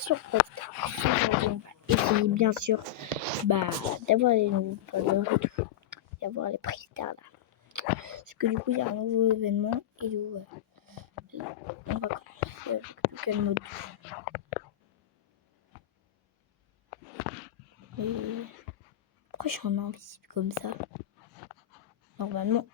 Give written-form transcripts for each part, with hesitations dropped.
sur podcast. Aujourd'hui, on va essayer bien sûr d'avoir les nouveaux followers et tout. Et avoir les prix stars là. Parce que du coup, il y a un nouveau événement et du coup, on va commencer avec quel mode. Et pourquoi je suis en invisible comme ça? Normalement,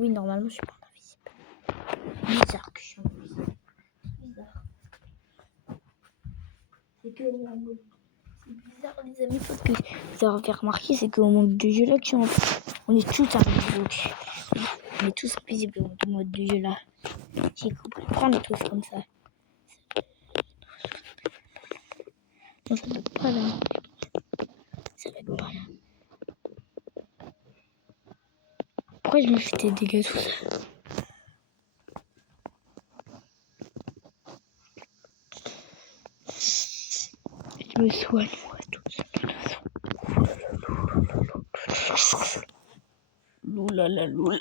oui, normalement, je suis pas en invisible. Bizarre que je suis en invisible. Bizarre. C'est que la mode. C'est bizarre les amis, parce que vous avez remarqué, c'est qu'au mode de jeu là, on est tous invisibles. On est tous invisibles au mode de jeu là. J'ai compris, prendre tous comme ça. Non, ça ne peut pas là. Ça va être pas là. Pourquoi je me fais des dégâts tout ça? Je me soigne moi tout seul. Loulala, loulala.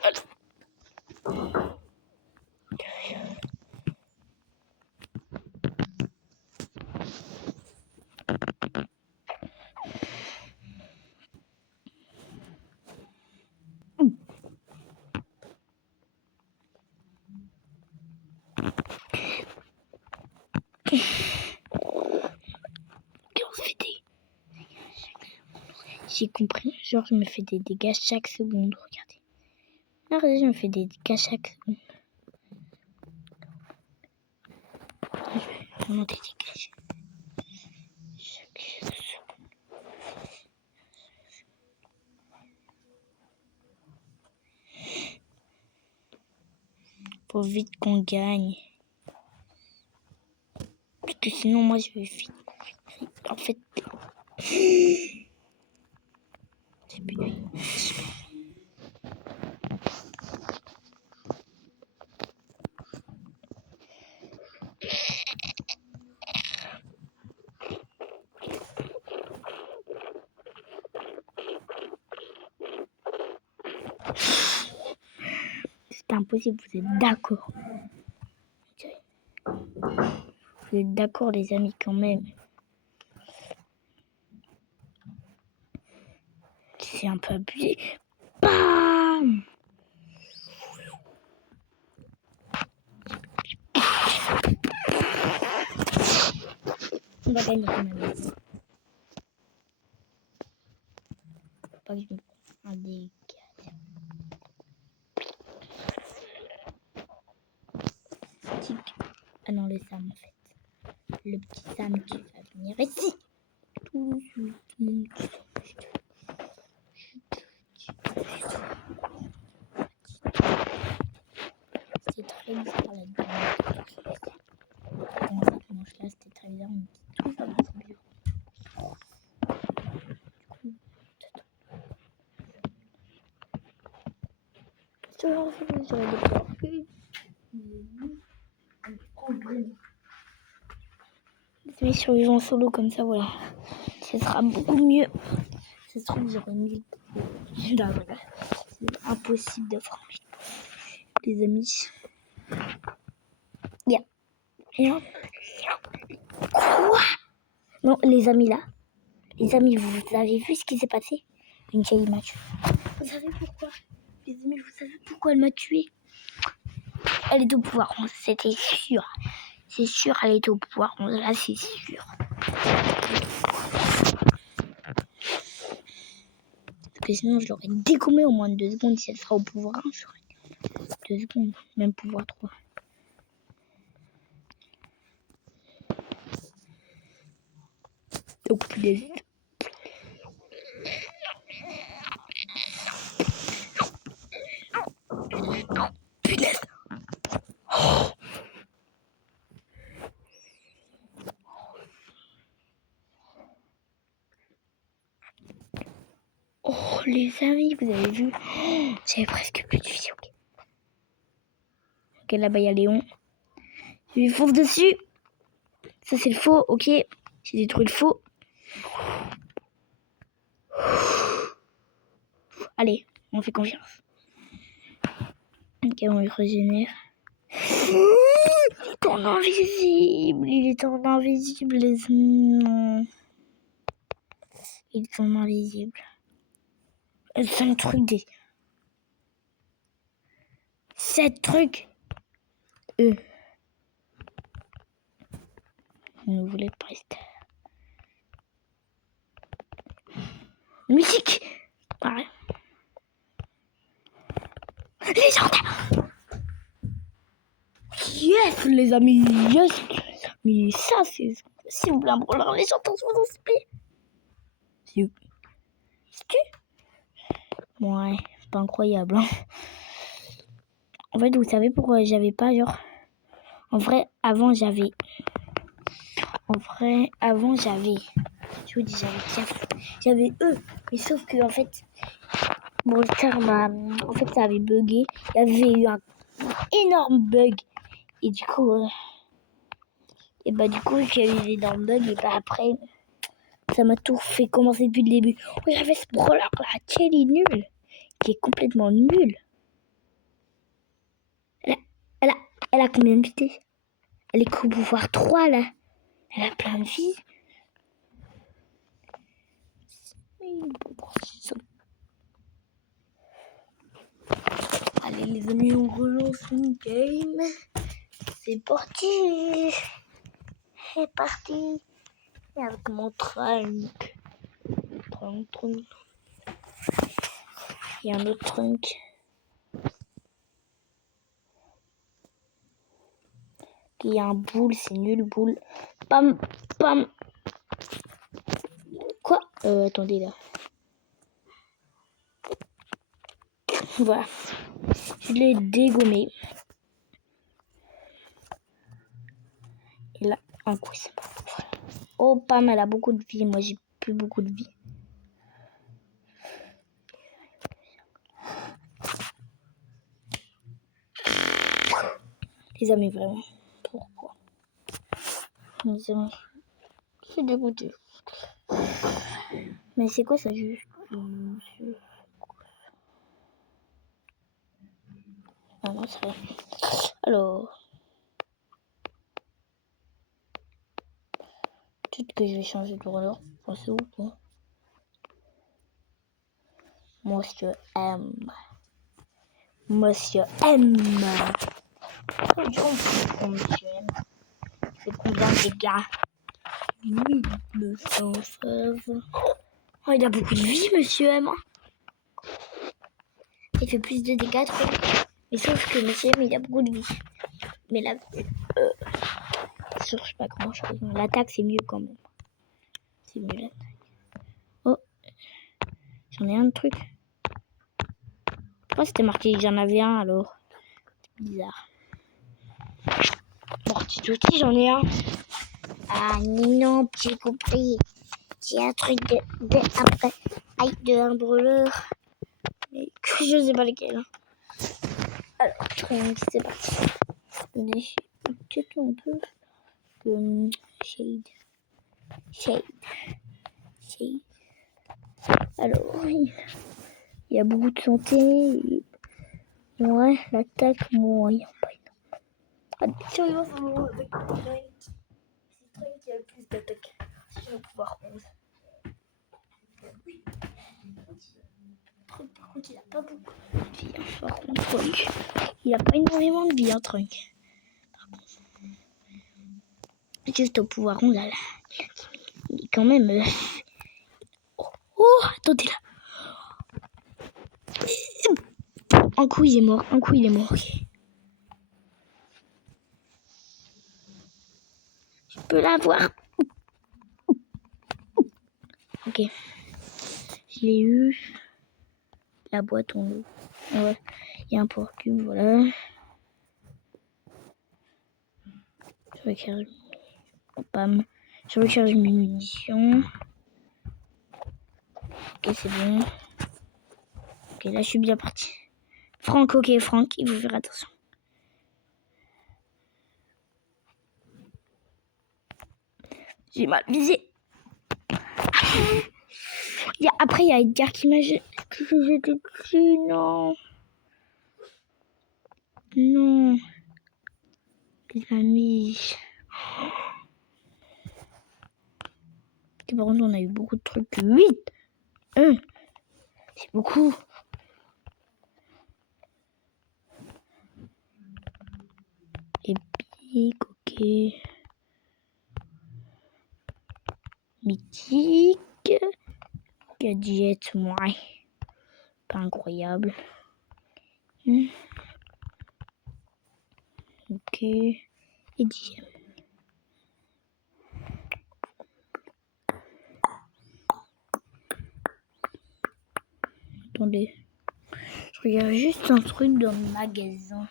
J'ai compris, genre je me fais des dégâts chaque seconde, regardez. Regardez, je me fais des dégâts chaque seconde. Je vais vraiment des dégâts chaque seconde. Faut vite qu'on gagne. Parce que sinon moi je vais vite. En fait... C'est impossible, vous êtes d'accord. Vous êtes d'accord les amis quand même. C'est un peu abusé. Bam! On va gagner quand même. Pas que je me prends un dégât. Ah non, le Sam en fait. Le petit Sam qui va venir ici. Tout de suite. C'est très bizarre là-dedans. Dans cette manche-là, c'était très bizarre. Mais tout ça va se bien. J'aurais des porcules. Mais survivants solo comme ça, voilà. Ce sera beaucoup mieux. Ça se trouve, j'aurais mis. C'est impossible d'avoir les amis. Yeah. Quoi? Non, les amis là. Les amis, vous avez vu ce qui s'est passé? Une Kelly m'a tué. Vous savez pourquoi? Les amis, vous savez pourquoi elle m'a tué? Elle est au pouvoir 11, c'était sûr. C'est sûr, elle est au pouvoir 11, là c'est sûr. Parce que sinon, je l'aurais dégommé au moins de 2 secondes. Si elle sera au pouvoir 1, j'aurais 2 secondes, même pouvoir 3. Donc, punaise. Punaise. Oh, les amis, vous avez vu? J'avais presque plus de vie, ok. Ok, là-bas, il y a Léon. Je lui fonce dessus. Ça, c'est le faux, ok. J'ai détruit le faux. Allez, on fait confiance. Ok, on lui régénère. en invisible. Il est en invisible, les... Non. Il est en invisible. C'est un truc des... 7 trucs. Eux. Vous ne voulez pas rester. Musique. Ouais. Légendaire. Yes, les amis. Yes. Mais ça, c'est... S'il vous plaît, un brûleur légendaire, je vous en supplie. C'est tu? Ouais, c'est pas incroyable. Hein. En fait, vous savez pourquoi j'avais pas, genre... En vrai, avant, j'avais... Je vous dis, j'avais eux. Mais sauf que, en fait... Mon star m'a... En fait, ça avait bugué. Il y avait eu un énorme bug. Et du coup... Et bah, du coup, j'ai eu l'énorme bug. Et bah, après... Ça m'a tout fait commencer depuis le début. Oh, j'avais ce brawler là, Kelly est nul. Qui est complètement nul. Elle a combien de vitesse? Elle est qu'au pouvoir 3 là. Elle a plein de vie. Allez les amis, on relance une game. C'est parti. C'est parti. Et avec mon trunk. Trunk. Il y a un autre trunk. Il y a un boule, c'est nul, boule. Pam. Quoi? Attendez là. Voilà. Je l'ai dégommé. Et là, un coup, c'est bon. Voilà. Oh, Pam, elle a beaucoup de vie. Moi, j'ai plus beaucoup de vie. Les amis, vraiment. Pourquoi? Les amis, c'est dégoûté. Mais c'est quoi ça juste? Ah non, c'est rien. Alors. Peut-être que je vais changer de roller. Pensez où quoi? Monsieur M. Monsieur M. Monsieur M. C'est combien de dégâts? 1216. Oh, il a beaucoup de vie, Monsieur M. Il fait plus de dégâts, trop. Mais sauf que Monsieur M, il a beaucoup de vie. Mais là, je sais pas grand chose. L'attaque, c'est mieux quand même. C'est mieux l'attaque. Oh, j'en ai un truc. Pourquoi c'était marqué que j'en avais un alors? C'est bizarre. Bon, petit outil, j'en ai un. Ah non, j'ai compris. J'ai un truc après. Aïe, de un brûleur. Mais que je sais pas lequel. Alors, c'est parti. Peut-être un peu. Shade. Alors, il y a beaucoup de santé. Ouais, l'attaque, moyen. Attention, il va falloir avec Strength. C'est Strength qui a le plus d'attaque. Si je vais pouvoir 11. Oui. Par contre, il a pas beaucoup de vie. Par contre, Trunk, il a pas énormément de vie, hein, Trunk. Juste au pouvoir 11, là. Il est quand même... Oh, attendez là. Un coup, il est mort. Okay. Je peux l'avoir. Ok. Je l'ai eu. La boîte en haut. Ouais. Il y a un port cube, voilà. Je recharge mes munitions. Ok, c'est bon. Ok, là, je suis bien parti. Franck, il faut faire attention. J'ai mal visé. Après, il y a Edgar qui m'a jeté dessus. Non. Les amis. Et par contre, on a eu beaucoup de trucs. 8. C'est beaucoup. Épique, ok. Mythique. Gadget, ouais. Pas incroyable. Ok. Et 10e. Attendez. Je regarde juste un truc dans le magasin.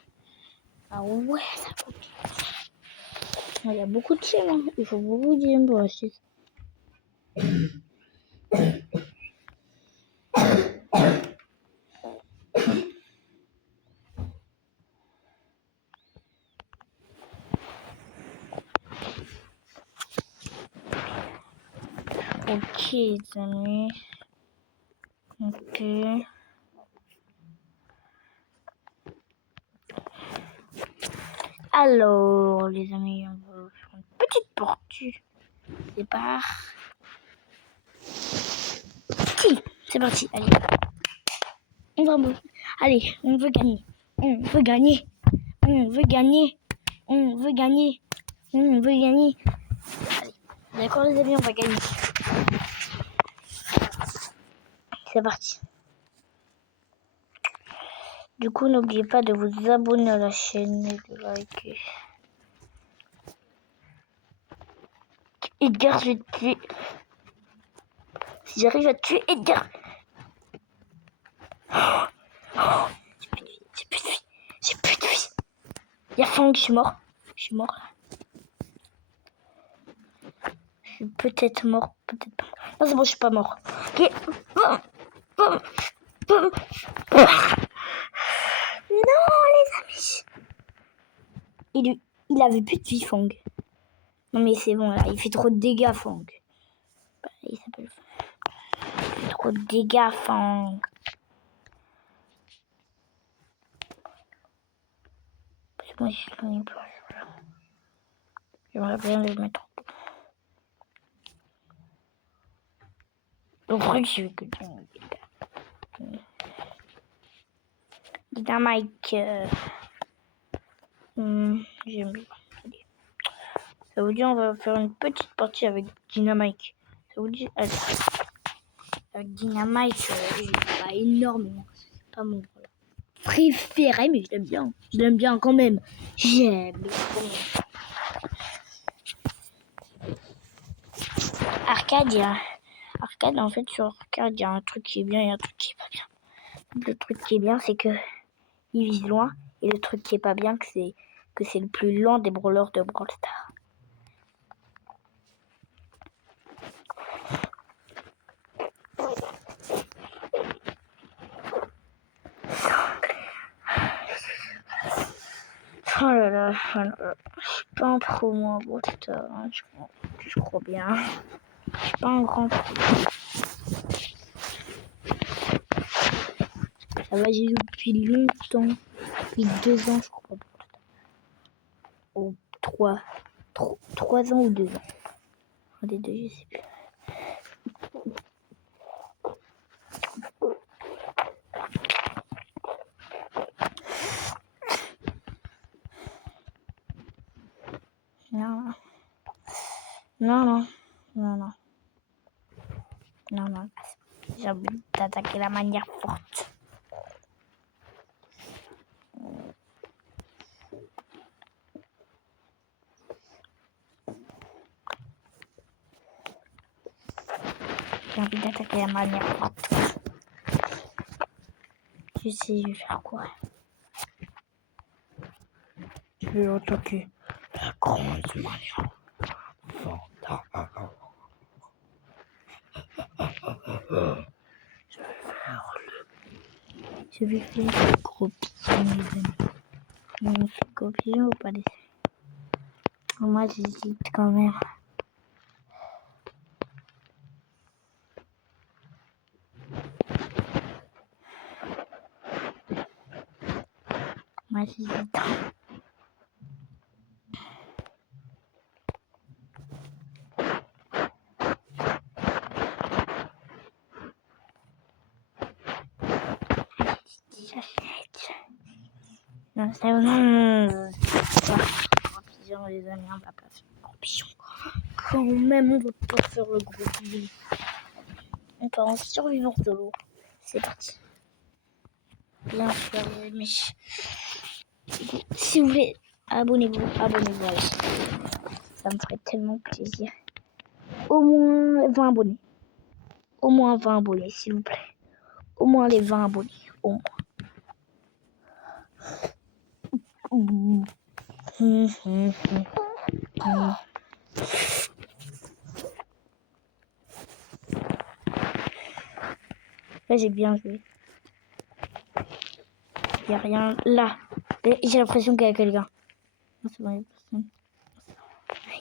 Ah ouais, ça coûte. Il y a beaucoup de chaînes, hein. Il faut beaucoup d'yens pour acheter ça. Ok, les amis. Ok. Alors, les amis, on va faire une petite partie. Départ. Si, c'est parti. Allez. On va mourir. Allez, on veut gagner. On veut gagner. On veut gagner. On veut gagner. On veut gagner. Allez. D'accord, les amis, on va gagner. C'est parti. Du coup, n'oubliez pas de vous abonner à la chaîne et de liker. Edgar, je vais te tuer. Si j'arrive à tuer Edgar. J'ai plus de vie. J'ai plus de vie. Il y a Fang, je suis mort. Je suis mort. Je suis peut-être mort, peut-être pas. Non, c'est bon, je suis pas mort. Ok. Non, les amis. Il avait plus de vie, Fang. Non, mais c'est bon, là. Il fait trop de dégâts, Fang. Il s'appelle Fang. Il fait trop de dégâts, Fang. Parce que moi, je connais pas. J'aimerais bien le mettre. Le truc, je veux que tu me digas. Dynamite. J'aime bien. Ça vous dit, on va faire une petite partie avec Dynamite. Ça vous dit, allez. Avec Dynamite, pas énormément. C'est pas mon préféré, mais je l'aime bien. Je l'aime bien quand même. J'aime bien quand même. Arcade, en fait, sur Arcade, il y a un truc qui est bien et un truc qui est pas bien. Le truc qui est bien, c'est que il vise loin. Et le truc qui est pas bien, c'est le plus lent des brawlers de Brawl Stars. Oh là là, je suis pas un pro moi, Brawl Stars, hein, je crois bien. Je suis pas un grand pro. Ça va, j'ai joué depuis longtemps. Depuis 2 ans, je crois. Ou 3 ans ou 2 ans. Un des deux, je sais plus. Non. J'ai envie d'attaquer la manière forte. J'ai envie d'attaquer la manière forte. Je sais, je vais faire quoi? Je vais attaquer la grande manière forte. Je vais faire le gros pigeon, les amis. On fait le gros pigeon ou pas les... Moi, j'hésite quand même. Moi, j'hésite. Non, c'est non. Scorpion, les amis, on va pas faire le scorpion. Quand même, on va pas faire le gros bébé. On part en survivant solo. C'est parti. Bien sûr, les amis. Si vous voulez, abonnez-vous à la chaîne. Ça me ferait tellement plaisir. Au moins 20 abonnés. Au moins 20 abonnés, s'il vous plaît. Au moins les 20 abonnés. Au moins. Là, j'ai bien joué. Il n'y a rien là. J'ai l'impression qu'il y a quelqu'un. Non, c'est bon, il y a personne.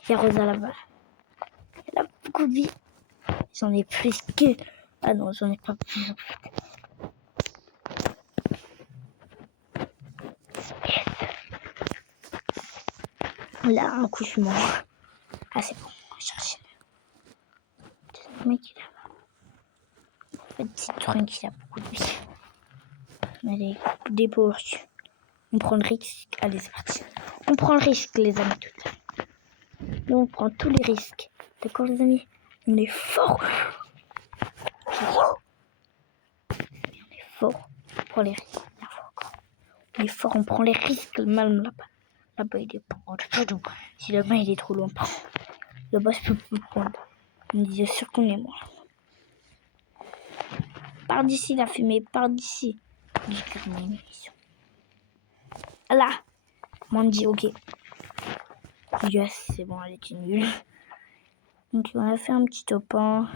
Il y a Rosa là-bas. Elle a beaucoup de vie. J'en ai plus que... Ah non, j'en ai pas plus. Là, un coup, je suis mort. Ah, c'est bon. On va chercher. Le mec, il a... En fait, petit truc, il a beaucoup de vie. Allez, des poches. On prend le risque. Allez, c'est parti. On prend le risque, les amis. Nous, on prend tous les risques. D'accord, les amis? On est fort. On est fort. On prend les risques. On est fort, on prend les risques. Même là-bas. Là-bas, il est pas loin. Si là-bas, il est trop loin. Là-bas, je peux plus le prendre. Il me disait sûr qu'on est mort. Par d'ici, la fumée. Par d'ici. J'ai terminé une mission. Là. Mandy, ok. Yes, c'est bon, elle était nulle. Donc, on a fait un petit top 1.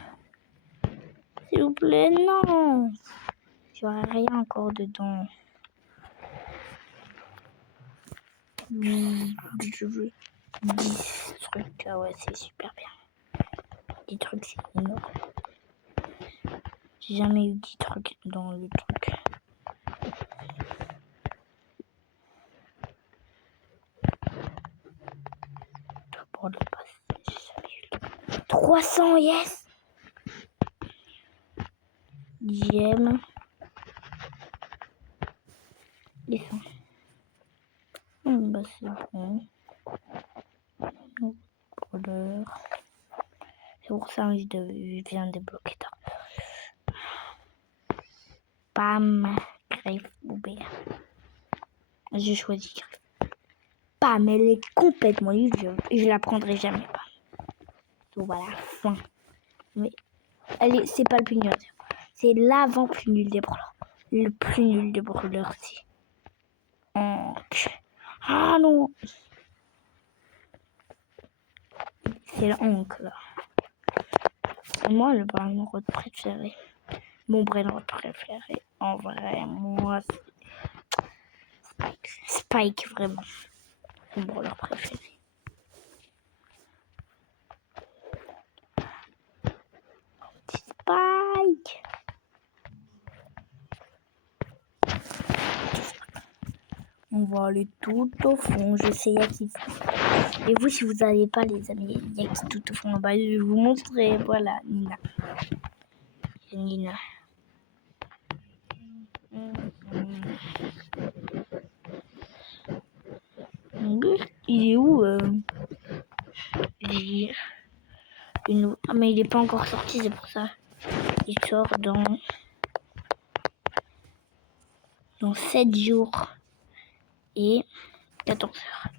S'il vous plaît, non. J'aurais rien encore dedans. Je veux 10 trucs. Ah ouais, c'est super bien. 10 trucs, c'est énorme. J'ai jamais eu 10 trucs dans le truc. Pour le passer, j'ai jamais eu. 300, yes. 10e. Et ça. Bah c'est bon. C'est pour ça que je viens de débloquer ça. Pam, griffe ou B. J'ai choisi griffe. Pam, elle est complètement nulle. Je la prendrai jamais pas. Donc voilà, fin. Mais c'est pas le plus nul. C'est l'avant plus nul des brûleurs. Le plus nul des brûleurs, c'est. Ah non! C'est l'oncle là. Moi, le brainrot préféré. Mon brainrot préféré, en vrai, moi, c'est Spike, vraiment. Mon brawler préféré. Spike! On va aller tout au fond. Je sais, Yaki. Et vous, si vous n'avez pas, les amis, Yaki tout au fond, bah, je vais vous montrer. Voilà, Nina. Nina. Il est où Ah, mais il n'est pas encore sorti, c'est pour ça. Il sort dans 7 jours et 14 heures.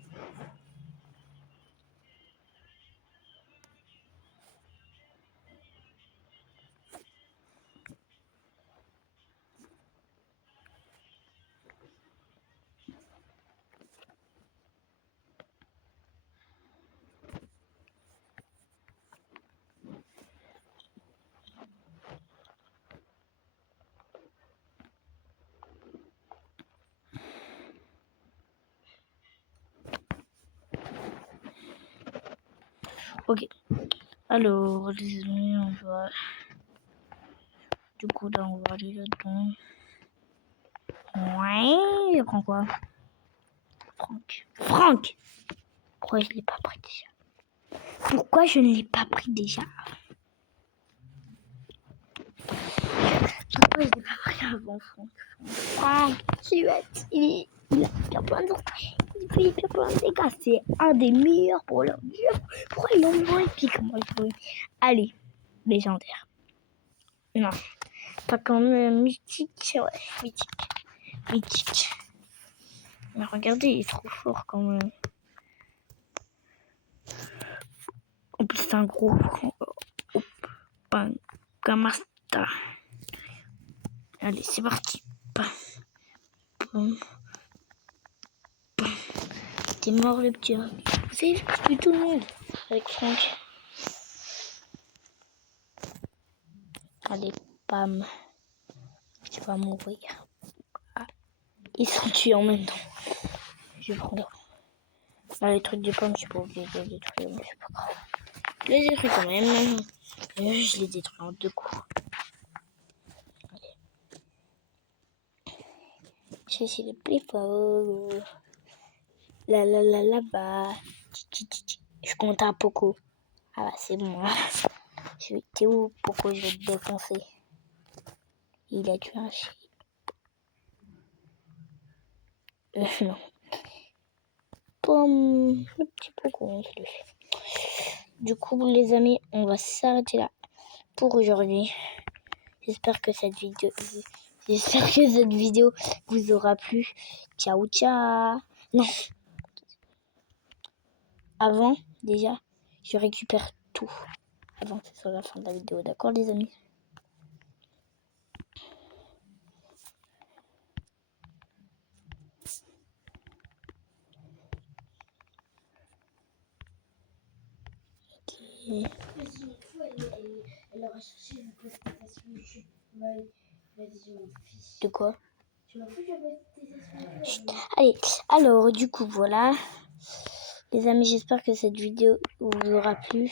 Ok. Alors, les amis, on va... Du coup, là, on va aller là-dedans. Ouais, il prend quoi? Franck! Pourquoi je ne l'ai pas pris déjà? Pourquoi je ne l'ai pas pris déjà? Pourquoi je l'ai pas pris avant, Franck? Franck, tu es... Il a fait plein de... Il fait plein de dégâts. C'est un des meilleurs pour leur jeu. Pourquoi il envoie épique, moi je veux... Allez, légendaire. Non, pas quand même mythique. Ouais, mythique. Mais regardez, il est trop fort quand même. En plus, c'est un gros... Gamasta. Allez, c'est parti. T'es mort le petit. Vous savez, je tue tout le monde avec Franck. Allez, pam. Tu vas mourir. Ah, ils sont tués en même temps. Je vais prendre. Là, les trucs de pommes, je suis pas obligée de les détruire, mais c'est pas grave. Je les détruis quand même. Je les détruis en 2 coups. Je suis le plus fort. Là-bas. Je compte à Poco. Ah bah c'est bon. T'es où, Poco? Je vais te défoncer. Il a tué un chien. Non. Pomme. Le petit Poco, je le fais. Du coup, les amis, on va s'arrêter là pour aujourd'hui. J'espère que cette vidéo vous aura plu. Ciao, ciao. Non. Avant, déjà, je récupère tout. Avant que ce soit la fin de la vidéo. D'accord, les amis? Ok. Elle aura cherché une postation YouTube. De quoi? Chut. Allez, alors du coup voilà. Les amis, j'espère que cette vidéo vous aura plu.